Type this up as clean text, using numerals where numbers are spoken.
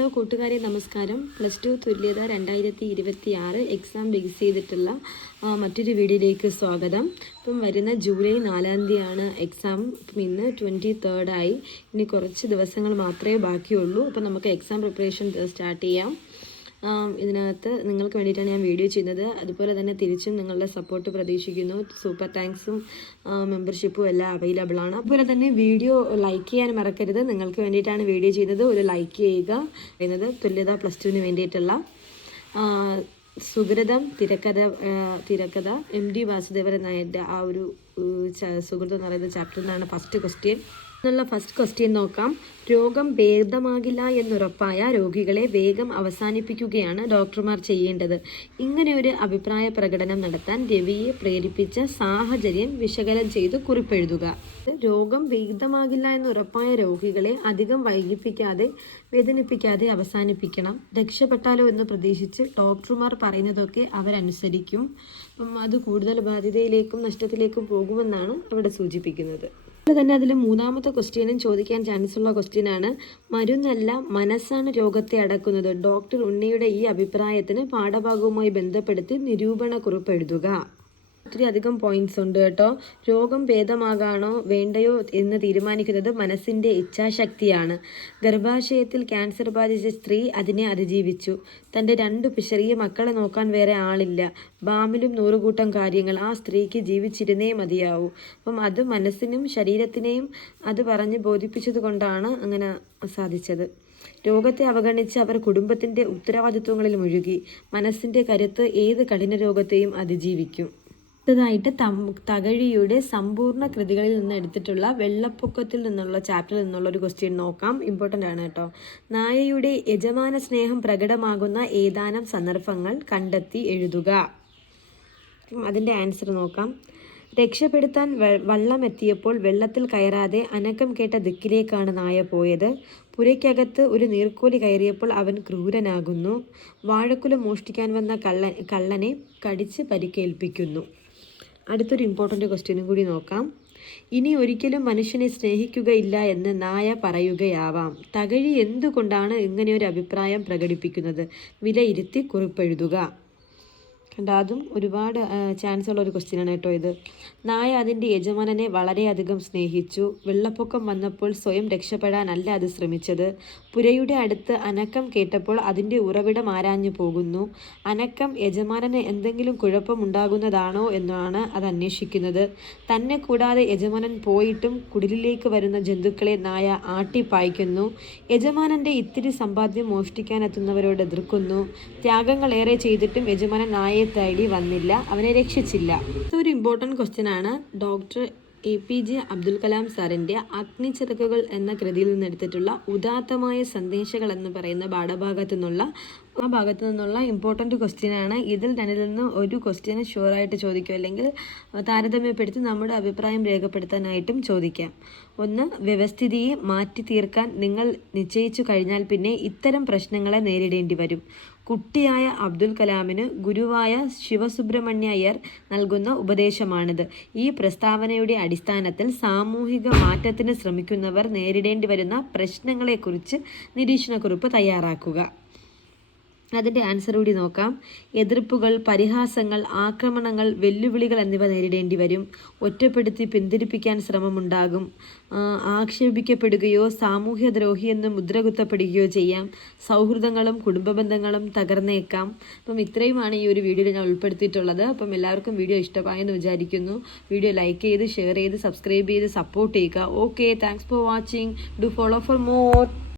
Hello കൂട്ടുകാരെ, നമസ്കാരം. +2 തുല്യത 2026 എക്സാം ബേസ് ചെയ്തിട്ടുള്ള മറ്റൊരു വീഡിയോയിലേക്ക് സ്വാഗതം. ഇപ്പം വരുന്ന ജൂലൈ 4-ാം തീയതിയാണ് എക്സാം. ഇപ്പം ഇന്ന് 23rd ആയി. ഇനി കുറച്ച് ദിവസങ്ങൾ മാത്രമേ ബാക്കിയുള്ളൂ. അപ്പം നമുക്ക് എക്സാം പ്രിപ്പറേഷൻ സ്റ്റാർട്ട് ചെയ്യാം. ഇതിനകത്ത് നിങ്ങൾക്ക് വേണ്ടിയിട്ടാണ് ഞാൻ വീഡിയോ ചെയ്യുന്നത്. അതുപോലെ തന്നെ തിരിച്ചും നിങ്ങളുടെ സപ്പോർട്ട് പ്രതീക്ഷിക്കുന്നു. സൂപ്പർ താങ്ക്സും മെമ്പർഷിപ്പും എല്ലാം അവൈലബിൾ ആണ്. അതുപോലെ തന്നെ വീഡിയോ ലൈക്ക് ചെയ്യാൻ മറക്കരുത്. നിങ്ങൾക്ക് വേണ്ടിയിട്ടാണ് വീഡിയോ ചെയ്യുന്നത്. ഒരു ലൈക്ക് ചെയ്യുക. പറയുന്നത് തുല്യത +2 വേണ്ടിയിട്ടുള്ള സുഹൃതം തിരക്കഥ MD വാസുദേവൻ നായരുടെ ആ ഒരു സുഹൃതം എന്ന് പറയുന്ന ചാപ്റ്ററിൽ നിന്നാണ് ഫസ്റ്റ് ക്വസ്റ്റ്യൻ നോക്കാം. രോഗം ഭേദമാകില്ല എന്നുറപ്പായ രോഗികളെ വേഗം അവസാനിപ്പിക്കുകയാണ് ഡോക്ടർമാർ ചെയ്യേണ്ടത്. ഇങ്ങനെ ഒരു അഭിപ്രായ പ്രകടനം നടത്താൻ രവിയെ പ്രേരിപ്പിച്ച സാഹചര്യം വിശകലനം ചെയ്ത് കുറിപ്പെഴുതുക. രോഗം ഭേദമാകില്ല എന്നുറപ്പായ രോഗികളെ അധികം വൈകിപ്പിക്കാതെ വേദനിപ്പിക്കാതെ അവസാനിപ്പിക്കണം. രക്ഷപ്പെട്ടാലോ എന്ന് പ്രതീക്ഷിച്ച് ഡോക്ടർമാർ പറയുന്നതൊക്കെ അവരനുസരിക്കും. അത് കൂടുതൽ ബാധ്യതയിലേക്കും നഷ്ടത്തിലേക്കും പോകുമെന്നാണ് അവിടെ സൂചിപ്പിക്കുന്നത്. അതുപോലെ തന്നെ അതിൽ മൂന്നാമത്തെ ക്വസ്റ്റ്യനും ചോദിക്കാൻ ചാൻസ് ഉള്ള ക്വസ്റ്റ്യനാണ്. മരുന്നല്ല മനസ്സാണ് രോഗത്തെ അടക്കുന്നത്. ഡോക്ടർ ഉണ്ണിയുടെ ഈ അഭിപ്രായത്തിന് പാഠഭാഗവുമായി ബന്ധപ്പെടുത്തി നിരൂപണ കുറിപ്പ് എഴുതുക. ഒത്തിരി അധികം പോയിന്റ്സ് ഉണ്ട് കേട്ടോ. രോഗം ഭേദമാകാണോ വേണ്ടയോ എന്ന് തീരുമാനിക്കുന്നത് മനസ്സിൻ്റെ ഇച്ഛാശക്തിയാണ്. ഗർഭാശയത്തിൽ ക്യാൻസർ ബാധിച്ച സ്ത്രീ അതിനെ അതിജീവിച്ചു. തൻ്റെ 2 ചെറിയ മക്കളെ നോക്കാൻ വേറെ ആളില്ല. ബാമിലും 100 കൂട്ടം കാര്യങ്ങൾ. ആ സ്ത്രീക്ക് ജീവിച്ചിരുന്നേ മതിയാവൂ. അപ്പം അത് മനസ്സിനും ശരീരത്തിനെയും അത് പറഞ്ഞ് ബോധിപ്പിച്ചത് കൊണ്ടാണ് അങ്ങനെ സാധിച്ചത്. രോഗത്തെ അവഗണിച്ച് അവർ കുടുംബത്തിൻ്റെ ഉത്തരവാദിത്വങ്ങളിൽ മുഴുകി. മനസ്സിൻ്റെ കരുത്ത് ഏത് കഠിന രോഗത്തെയും അതിജീവിക്കും. അടുത്തതായിട്ട് തകഴിയുടെ സമ്പൂർണ്ണ കൃതികളിൽ നിന്ന് എടുത്തിട്ടുള്ള വെള്ളപ്പൊക്കത്തിൽ നിന്നുള്ള ചാപ്റ്ററിൽ നിന്നുള്ള ഒരു ക്വസ്റ്റ്യൻ നോക്കാം. ഇമ്പോർട്ടൻ്റ് ആണ് കേട്ടോ. നായയുടെ യജമാന സ്നേഹം പ്രകടമാകുന്ന ഏതാനും സന്ദർഭങ്ങൾ കണ്ടെത്തി എഴുതുക. അതിൻ്റെ ആൻസർ നോക്കാം. രക്ഷപ്പെടുത്താൻ വള്ളമെത്തിയപ്പോൾ വെള്ളത്തിൽ കയറാതെ അനക്കം കേട്ട ദിക്കിലേക്കാണ് നായ പോയത്. പുരയ്ക്കകത്ത് ഒരു നീർക്കോലി കയറിയപ്പോൾ അവൻ ക്രൂരനാകുന്നു. വാഴക്കുല മോഷ്ടിക്കാൻ വന്ന കള്ളനെ കടിച്ച് പരിക്കേൽപ്പിക്കുന്നു. അടുത്തൊരു ഇമ്പോർട്ടൻ്റ് ക്വസ്റ്റ്യനും കൂടി നോക്കാം. ഇനി ഒരിക്കലും മനുഷ്യനെ സ്നേഹിക്കുകയില്ല എന്ന് നായ പറയുകയാവാം. തകഴി എന്തുകൊണ്ടാണ് ഇങ്ങനെയൊരു അഭിപ്രായം പ്രകടിപ്പിക്കുന്നത്? വിലയിരുത്തി കുറിപ്പെഴുതുക. അതും ഒരുപാട് ചാൻസ് ഉള്ള ഒരു ക്വസ്റ്റ്യനാണ് കേട്ടോ ഇത്. നായ അതിൻ്റെ യജമാനനെ വളരെയധികം സ്നേഹിച്ചു. വെള്ളപ്പൊക്കം വന്നപ്പോൾ സ്വയം രക്ഷപ്പെടാനല്ല അത് ശ്രമിച്ചത്. പുരയുടെ അടുത്ത് അനക്കം കേട്ടപ്പോൾ അതിൻ്റെ ഉറവിടം ആരാഞ്ഞു പോകുന്നു. അനക്കം യജമാനന് എന്തെങ്കിലും കുഴപ്പമുണ്ടാകുന്നതാണോ എന്നാണ് അത് അന്വേഷിക്കുന്നത്. തന്നെ കൂടാതെ യജമാനൻ പോയിട്ടും കുടിലിലേക്ക് വരുന്ന ജന്തുക്കളെ നായ ആട്ടിപ്പായിക്കുന്നു. യജമാനൻ്റെ ഇത്തിരി സമ്പാദ്യം മോഷ്ടിക്കാനെത്തുന്നവരോട് എതിർക്കുന്നു. ത്യാഗങ്ങൾ ഏറെ ചെയ്തിട്ടും യജമാനൻ നായയെ തേടി വന്നില്ല, അവനെ രക്ഷിച്ചില്ല. ഇതൊരു ഇമ്പോർട്ടൻറ്റ് ക്വസ്റ്റ്യൻ ആണ്. ഡോക്ടർ APJ അബ്ദുൽ കലാം സാറിൻ്റെ അഗ്നിച്ചിറകുകൾ എന്ന കൃതിയിൽ നിന്നെടുത്തിട്ടുള്ള ഉദാത്തമായ സന്ദേശങ്ങൾ എന്ന് പറയുന്ന പാഠഭാഗത്തു നിന്നുള്ള ഇമ്പോർട്ടൻറ്റ് ക്വസ്റ്റ്യനാണ്. ഇതിൽ നിന്ന് ഒരു ക്വസ്റ്റ്യന് ഷുവറായിട്ട് ചോദിക്കും, അല്ലെങ്കിൽ താരതമ്യപ്പെടുത്തി നമ്മുടെ അഭിപ്രായം രേഖപ്പെടുത്താനായിട്ടും ചോദിക്കാം. ഒന്ന്, വ്യവസ്ഥിതിയെ മാറ്റി തീർക്കാൻ നിങ്ങൾ നിശ്ചയിച്ചു കഴിഞ്ഞാൽ പിന്നെ ഇത്തരം പ്രശ്നങ്ങളെ നേരിടേണ്ടി വരും. കുട്ടിയായ അബ്ദുൽ കലാമിന് ഗുരുവായ ശിവസുബ്രഹ്മണ്യ അയ്യർ നൽകുന്ന ഉപദേശമാണിത്. ഈ പ്രസ്താവനയുടെ അടിസ്ഥാനത്തിൽ സാമൂഹിക മാറ്റത്തിന് ശ്രമിക്കുന്നവർ നേരിടേണ്ടി വരുന്ന പ്രശ്നങ്ങളെക്കുറിച്ച് നിരീക്ഷണക്കുറിപ്പ് തയ്യാറാക്കുക. അതിൻ്റെ ആൻസർ കൂടി നോക്കാം. എതിർപ്പുകൾ, പരിഹാസങ്ങൾ, ആക്രമണങ്ങൾ, വെല്ലുവിളികൾ എന്നിവ നേരിടേണ്ടി വരും. ഒറ്റപ്പെടുത്തി പിന്തിരിപ്പിക്കാൻ ശ്രമമുണ്ടാകും. ആക്ഷേപിക്കപ്പെടുകയോ സാമൂഹ്യദ്രോഹി എന്ന് മുദ്രകുത്തപ്പെടുകയോ ചെയ്യാം. സൗഹൃദങ്ങളും കുടുംബ ബന്ധങ്ങളും തകർന്നേക്കാം. അപ്പം ഇത്രയുമാണ് ഈ ഒരു വീഡിയോയിൽ ഞാൻ ഉൾപ്പെടുത്തിയിട്ടുള്ളത്. അപ്പം എല്ലാവർക്കും വീഡിയോ ഇഷ്ടമായെന്ന് വിചാരിക്കുന്നു. വീഡിയോ ലൈക്ക് ചെയ്ത് ഷെയർ ചെയ്ത് സബ്സ്ക്രൈബ് ചെയ്ത് സപ്പോർട്ട് ചെയ്യുക. Okay, thanks for watching. Do follow for more.